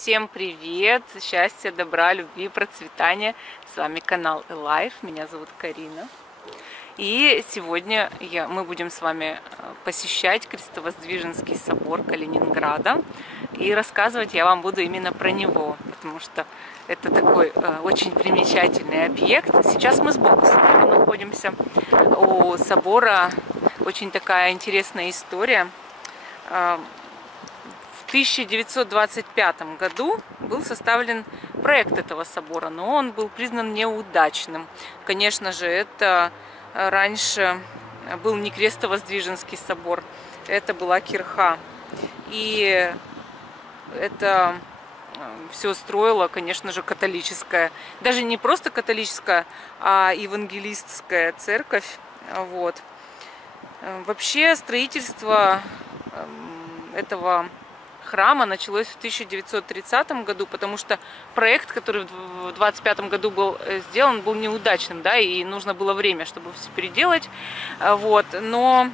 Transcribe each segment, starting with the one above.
Всем привет! Счастья, добра, любви, процветания! С вами канал Элайф, меня зовут Карина. И сегодня мы будем с вами посещать Крестовоздвиженский собор Калининграда. И рассказывать я вам буду именно про него, потому что это такой очень примечательный объект. Сейчас мы сбоку находимся. У собора очень такая интересная история. В 1925 году был составлен проект этого собора, но он был признан неудачным. Конечно же, это раньше был не Крестовоздвиженский собор, это была кирха. И это все строила, конечно же, католическая, даже не просто католическая, а евангелистская церковь. Вот. Вообще строительство этого храма началось в 1930 году, потому что проект, который в 25 году был сделан, был неудачным, да, и нужно было время, чтобы все переделать. Вот. Но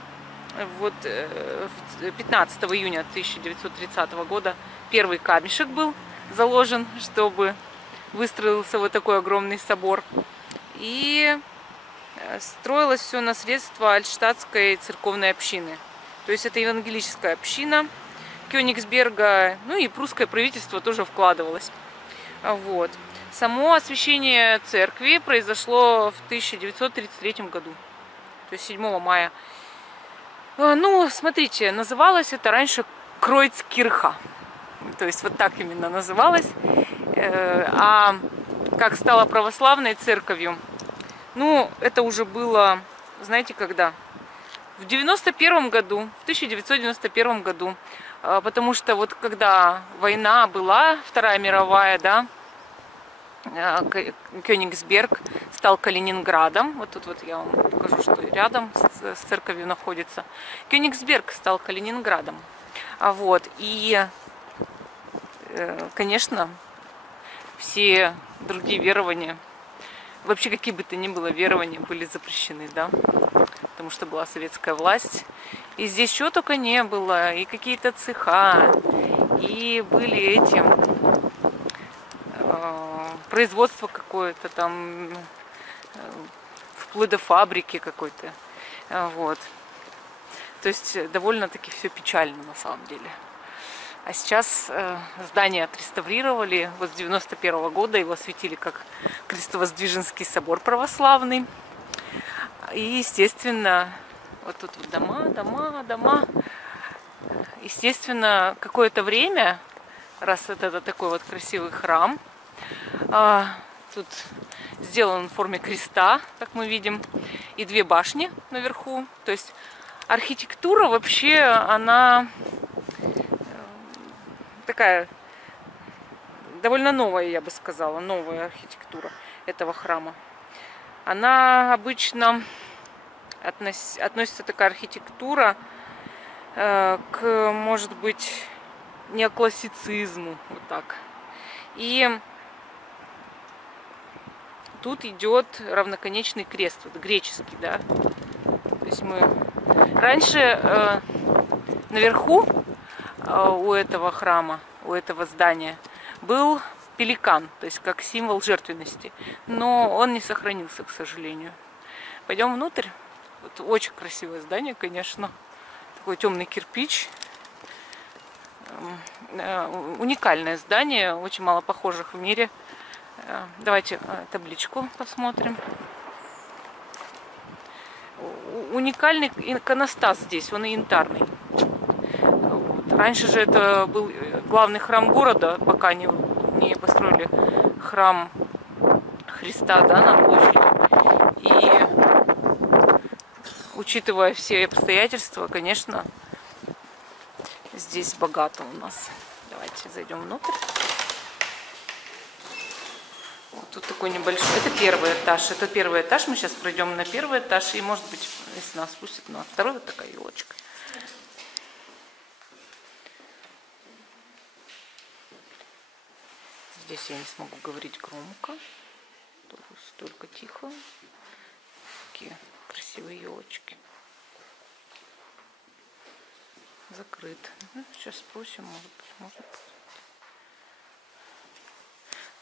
вот 15 июня 1930 года первый камешек был заложен, чтобы выстроился вот такой огромный собор. И строилось все на средства Альтштадтской церковной общины. То есть это евангелическая община Кёнигсберга, ну и прусское правительство тоже вкладывалось. Вот. Само освящение церкви произошло в 1933 году, то есть 7 мая. Ну, смотрите, называлось это раньше Кройцкирха, то есть вот так именно называлось. А как стало православной церковью, ну, это уже было, знаете, когда? В 91 году, в 1991 году, потому что вот когда война была, Вторая мировая, да, Кёнигсберг стал Калининградом. Вот тут вот я вам покажу, что рядом с церковью находится. Кёнигсберг стал Калининградом. Вот. И, конечно, все другие верования, вообще какие бы то ни было верования, были запрещены, да, потому что была советская власть. И здесь чего только не было, и какие-то цеха, и были эти производство какое-то там, вплоть до фабрики какой-то. Вот. То есть довольно-таки все печально на самом деле. А сейчас здание отреставрировали. Вот с 91 года его осветили как Крестовоздвиженский собор православный. И, естественно, вот тут вот дома. Естественно, какое-то время, раз это такой вот красивый храм, тут сделан в форме креста, как мы видим, и две башни наверху. То есть архитектура вообще, она такая довольно новая, я бы сказала, новая архитектура этого храма. Она обычно относится такая архитектура к, может быть, неоклассицизму, вот так. И тут идет равноконечный крест, вот греческий, да. То есть мы раньше наверху у этого храма, у этого здания был пеликан, то есть как символ жертвенности, но он не сохранился, к сожалению. Пойдем внутрь. Вот очень красивое здание, конечно, такой темный кирпич. Уникальное здание, очень мало похожих в мире. Давайте табличку посмотрим. Уникальный иконостас здесь, он янтарный. Вот. Раньше же это был главный храм города, пока не построили храм Христа, да, на площади. И учитывая все обстоятельства, конечно, здесь богато у нас. Давайте зайдем внутрь. Вот тут такой небольшой. Это первый этаж. Это первый этаж. Мы сейчас пройдем на первый этаж. И, может быть, если нас пустят на второй, вот такая елочка. Здесь я не смогу говорить громко. Только тихо. Такие красивые елочки. Закрыт. Сейчас спросим, может быть, можно.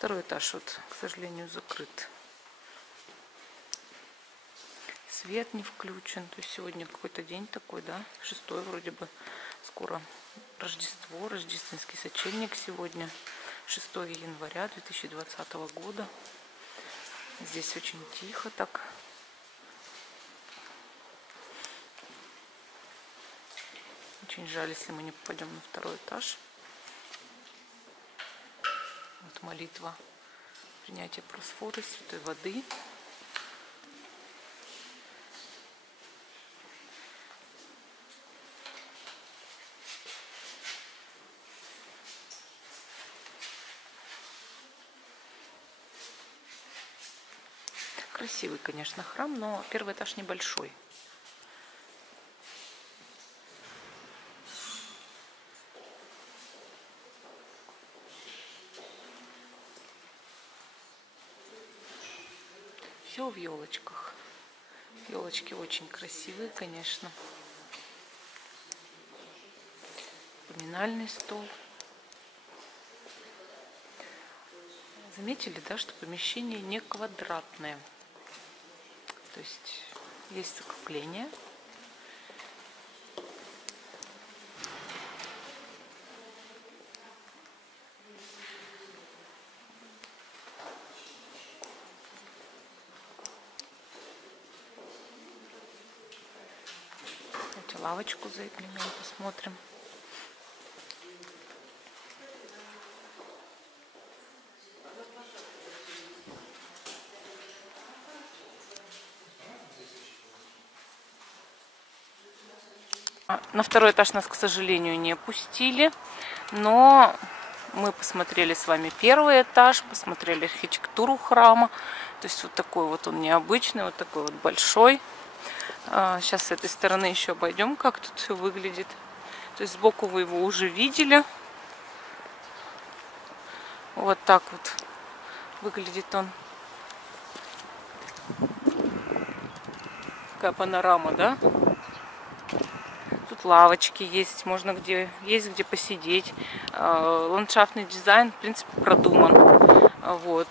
Второй этаж, вот, к сожалению, закрыт. Свет не включен. То есть сегодня какой-то день такой, да? 6-й вроде бы. Скоро Рождество, рождественский сочельник сегодня. 6 января 2020 года. Здесь очень тихо так. Очень жаль, если мы не попадем на второй этаж. Вот молитва принятия просфоры, святой воды. Красивый, конечно, храм, но первый этаж небольшой. Все в елочках. Елочки очень красивые, конечно. Поминальный стол. Заметили, да, что помещение не квадратное. То есть закругление. Давайте лавочку заедем, посмотрим. На второй этаж нас, к сожалению, не пустили, но мы посмотрели с вами первый этаж, посмотрели архитектуру храма. То есть вот такой вот он необычный, вот такой вот большой. Сейчас с этой стороны еще обойдем, как тут все выглядит. То есть сбоку вы его уже видели. Вот так вот выглядит он. Такая панорама, да? Тут лавочки есть, можно где посидеть. Ландшафтный дизайн, в принципе, продуман. Вот.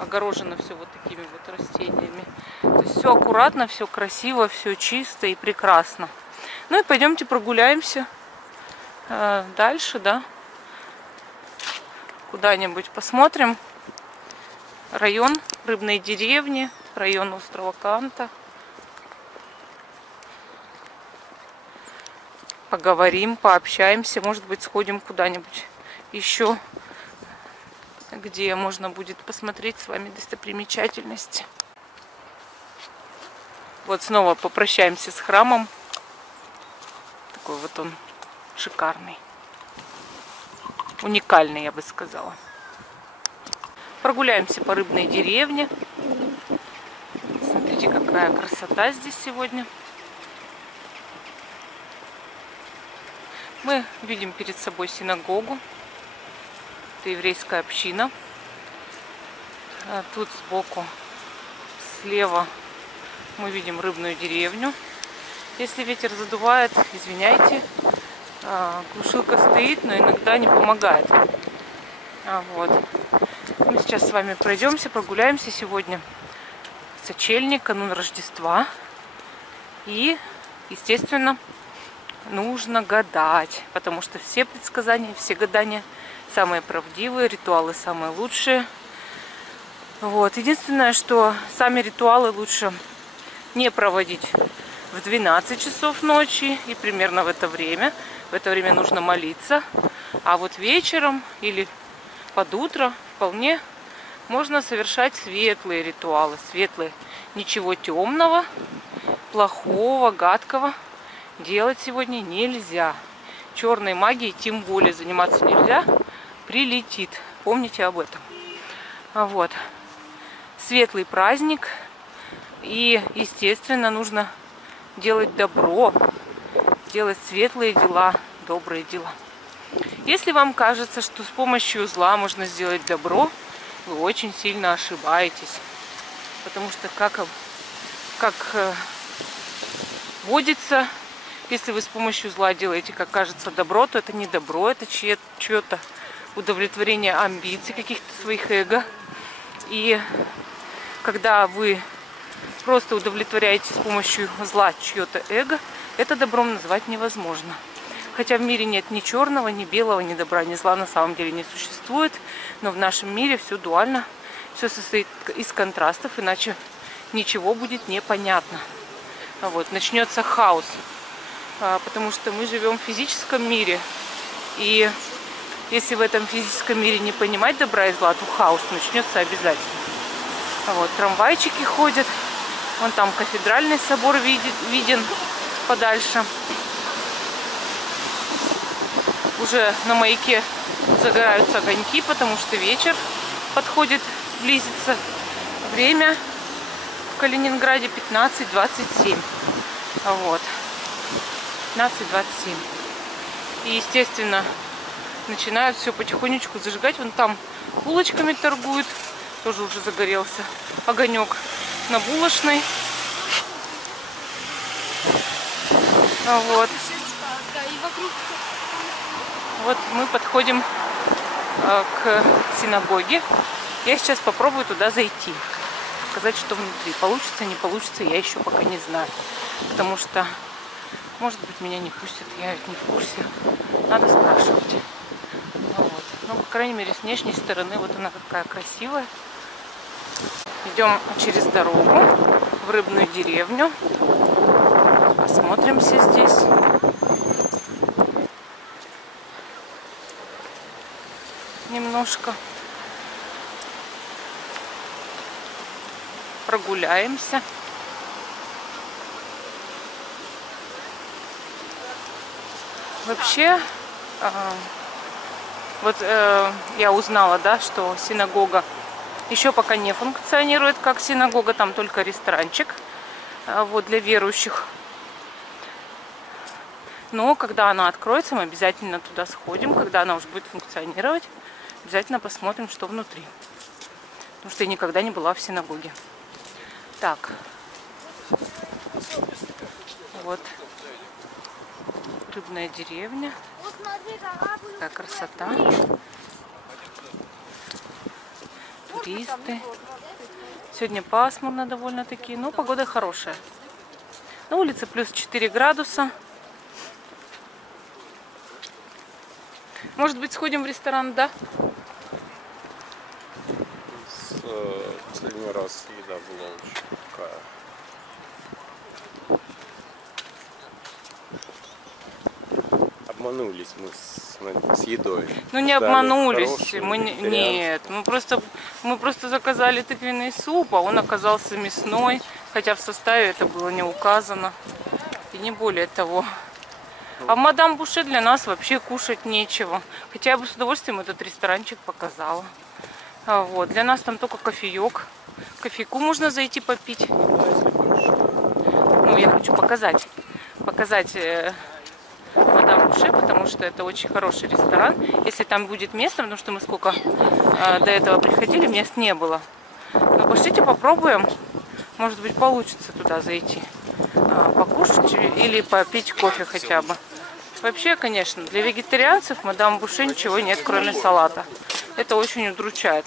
Огорожено все вот такими вот растениями. То есть все аккуратно, все красиво, все чисто и прекрасно. Ну и пойдемте прогуляемся дальше, да? Куда-нибудь посмотрим. Район Рыбной деревни, район острова Канта. Поговорим, пообщаемся, может быть, сходим куда-нибудь еще, где можно будет посмотреть с вами достопримечательности. Вот снова попрощаемся с храмом. Такой вот он шикарный. Уникальный, я бы сказала. Прогуляемся по Рыбной деревне. Смотрите, какая красота здесь сегодня. Мы видим перед собой синагогу. Это еврейская община. Тут сбоку, слева, мы видим Рыбную деревню. Если ветер задувает, извиняйте. Глушилка стоит, но иногда не помогает. Вот. Мы сейчас с вами пройдемся, прогуляемся сегодня. Сочельник, канун Рождества. И, естественно, нужно гадать, потому что все предсказания, все гадания самые правдивые, ритуалы самые лучшие. Вот. Единственное, что сами ритуалы лучше не проводить в 12 часов ночи и примерно в это время. В это время нужно молиться. А вот вечером или под утро вполне можно совершать светлые ритуалы. Светлые. Ничего темного, плохого, гадкого делать сегодня нельзя. Черной магией тем более заниматься нельзя. Прилетит. Помните об этом. Вот. Светлый праздник. И, естественно, нужно делать добро. Делать светлые дела, добрые дела. Если вам кажется, что с помощью зла можно сделать добро, вы очень сильно ошибаетесь. Потому что, как водится, если вы с помощью зла делаете, как кажется, добро, то это не добро, это чье-то удовлетворение амбиций, каких-то своих эго. И когда вы просто удовлетворяете с помощью зла чье-то эго, это добром назвать невозможно. Хотя в мире нет ни черного, ни белого, ни добра, ни зла на самом деле не существует. Но в нашем мире все дуально, все состоит из контрастов, иначе ничего будет непонятно. Вот, начнется хаос. Потому что мы живем в физическом мире. И если в этом физическом мире не понимать добра и зла, то хаос начнется обязательно. Вот, трамвайчики ходят. Вон там кафедральный собор виден подальше. Уже на маяке загораются огоньки, потому что вечер подходит, близится. Время в Калининграде 15:27. Вот. 15:27. И, естественно, начинают все потихонечку зажигать. Вон там булочками торгуют. Тоже уже загорелся огонек на булочной. Вот. Вот мы подходим к синагоге. Я сейчас попробую туда зайти. Показать, что внутри. Получится, не получится, я еще пока не знаю. Потому что, может быть, меня не пустят. Я ведь не в курсе. Надо спрашивать. Вот. Ну, по крайней мере, с внешней стороны вот она какая красивая. Идем через дорогу в рыбную деревню. Осмотримся здесь. Немножко. Прогуляемся. Вообще, я узнала, да, что синагога еще пока не функционирует как синагога, там только ресторанчик вот, для верующих. Но когда она откроется, мы обязательно туда сходим, когда она уже будет функционировать, обязательно посмотрим, что внутри. Потому что я никогда не была в синагоге. Так. Вот. Рыбная деревня. Такая красота. Туристы. Сегодня пасмурно довольно-таки, но погода хорошая. На улице плюс 4 градуса. Может быть, сходим в ресторан, да? Последний раз еда была очень такая. Обманулись мы с едой. Ну не обманулись, мы нет, мы просто заказали тыквенный суп, а он оказался мясной, хотя в составе это было не указано, и не более того. А в Мадам Буше для нас вообще кушать нечего, хотя я бы с удовольствием этот ресторанчик показала. Вот, для нас там только кофеек, кофейку можно зайти попить. Ну я хочу показать Мадам Буше, потому что это очень хороший ресторан. Если там будет место, потому что мы сколько до этого приходили, мест не было. Но пошлите попробуем, может быть получится туда зайти, покушать или попить кофе хотя бы. Вообще, конечно, для вегетарианцев в Мадам Буше ничего нет, кроме салата. Это очень удручает.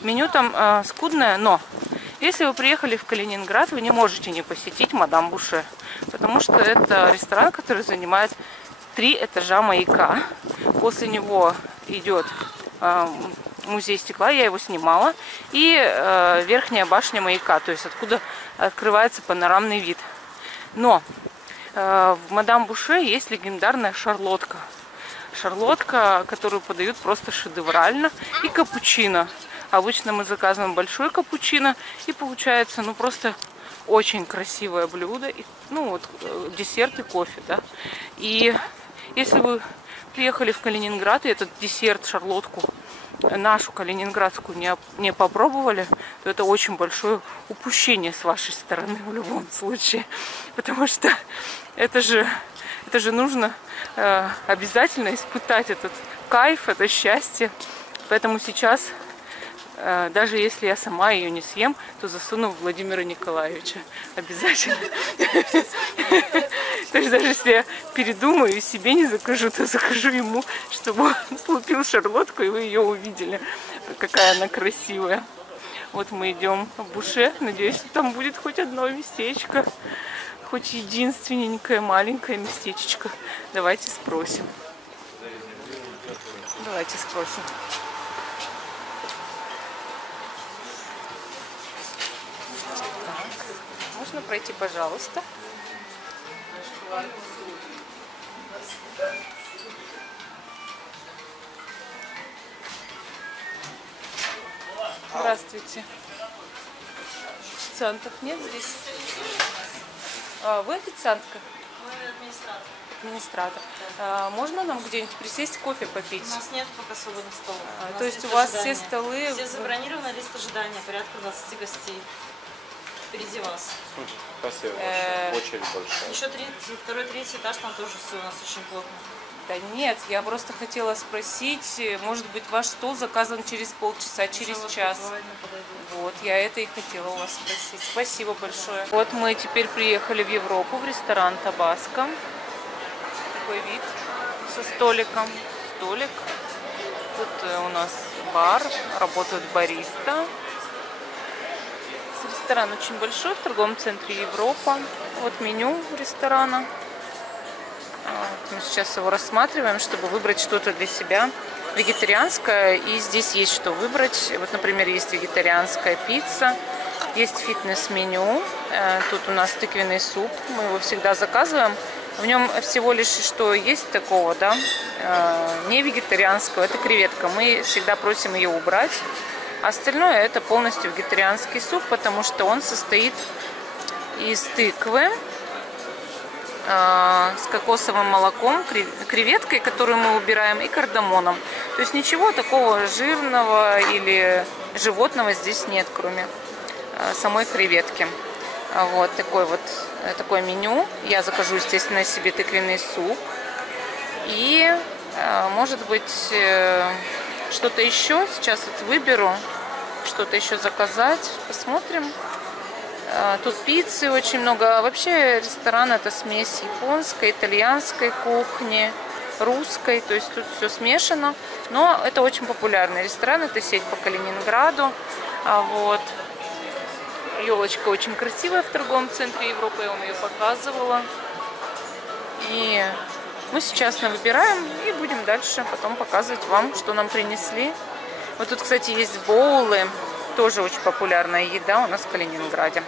Меню там скудное, но если вы приехали в Калининград, вы не можете не посетить Мадам Буше, потому что это ресторан, который занимает 3 этажа маяка. После него идет музей стекла, я его снимала, и верхняя башня маяка, то есть откуда открывается панорамный вид. Но в Мадам Буше есть легендарная шарлотка. Шарлотка, которую подают просто шедеврально, и капучино. Обычно мы заказываем большой капучино, и получается, ну, просто очень красивое блюдо. И, ну, вот десерт и кофе, да. И если вы приехали в Калининград, и этот десерт, шарлотку, нашу калининградскую, не попробовали, то это очень большое упущение с вашей стороны в любом случае. Потому что это же нужно обязательно испытать этот кайф, это счастье. Поэтому сейчас Даже если я сама ее не съем, то засуну в Владимира Николаевича. Обязательно. То есть даже если я передумаю и себе не закажу, то закажу ему, чтобы он слупил шарлотку, и вы ее увидели, какая она красивая. Вот мы идем в буше. Надеюсь, там будет хоть одно местечко. Хоть единственненькое маленькое местечко. Давайте спросим. Давайте спросим. Так, можно пройти, пожалуйста. Здравствуйте. Официантов нет здесь? Вы официантка? Мы администратор. Администратор. Можно нам где-нибудь присесть, кофе попить? У нас нет пока свободных столов. То есть у вас все столы... Все забронированы, лист ожидания, порядка 20 гостей. Впереди вас. Спасибо большое. Очередь большая. Еще второй, третий этаж, там тоже все у нас очень плотно. Да нет, я просто хотела спросить, может быть, ваш стол заказан через полчаса, через час. Вот, я это и хотела у вас спросить. Спасибо большое. Вот мы теперь приехали в Европу, в ресторан Табаско. Такой вид со столиком. Столик. Тут у нас бар, работают бариста. Ресторан очень большой, в торговом центре Европа. Вот меню ресторана. Вот мы сейчас его рассматриваем, чтобы выбрать что-то для себя вегетарианское. И здесь есть что выбрать. Вот, например, есть вегетарианская пицца, есть фитнес-меню. Тут у нас тыквенный суп, мы его всегда заказываем. В нем всего лишь что есть такого, да, не вегетарианского, это креветка. Мы всегда просим ее убрать. Остальное это полностью вегетарианский суп, потому что он состоит из тыквы, с кокосовым молоком, креветкой, которую мы убираем, и кардамоном. То есть ничего такого жирного или животного здесь нет, кроме самой креветки. Вот такое меню. Я закажу, естественно, себе тыквенный суп. И, может быть, что-то еще. Сейчас вот выберу, что-то еще заказать. Посмотрим. Тут пиццы очень много. Вообще ресторан это смесь японской, итальянской кухни, русской. То есть тут все смешано. Но это очень популярный ресторан. Это сеть по Калининграду. Вот. Елочка очень красивая в торговом центре Европы. Я вам ее показывала. И мы сейчас выбираем и будем дальше потом показывать вам, что нам принесли. Вот тут, кстати, есть боулы. Тоже очень популярная еда у нас в Калининграде.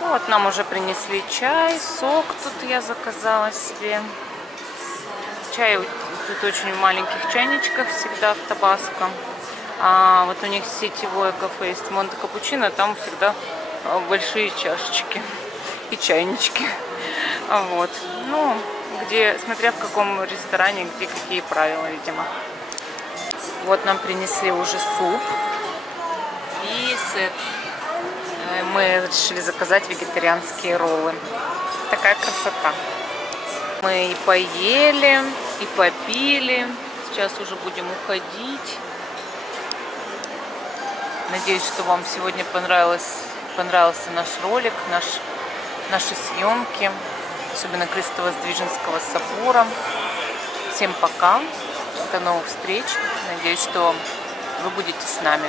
Вот нам уже принесли чай, сок тут я заказала себе. Чай тут очень в маленьких чайничках всегда в Табаско. А вот у них сетевое кафе есть Монте Капучино, там всегда большие чашечки и чайнички. Вот. Ну, где, смотря в каком ресторане, где какие правила, видимо. Вот нам принесли уже суп и сет. Мы решили заказать вегетарианские роллы. Такая красота. Мы и поели, и попили. Сейчас уже будем уходить. Надеюсь, что вам сегодня понравился наш ролик, наши съемки, особенно Крестово-Сдвиженского собора. Всем пока, до новых встреч. Надеюсь, что вы будете с нами.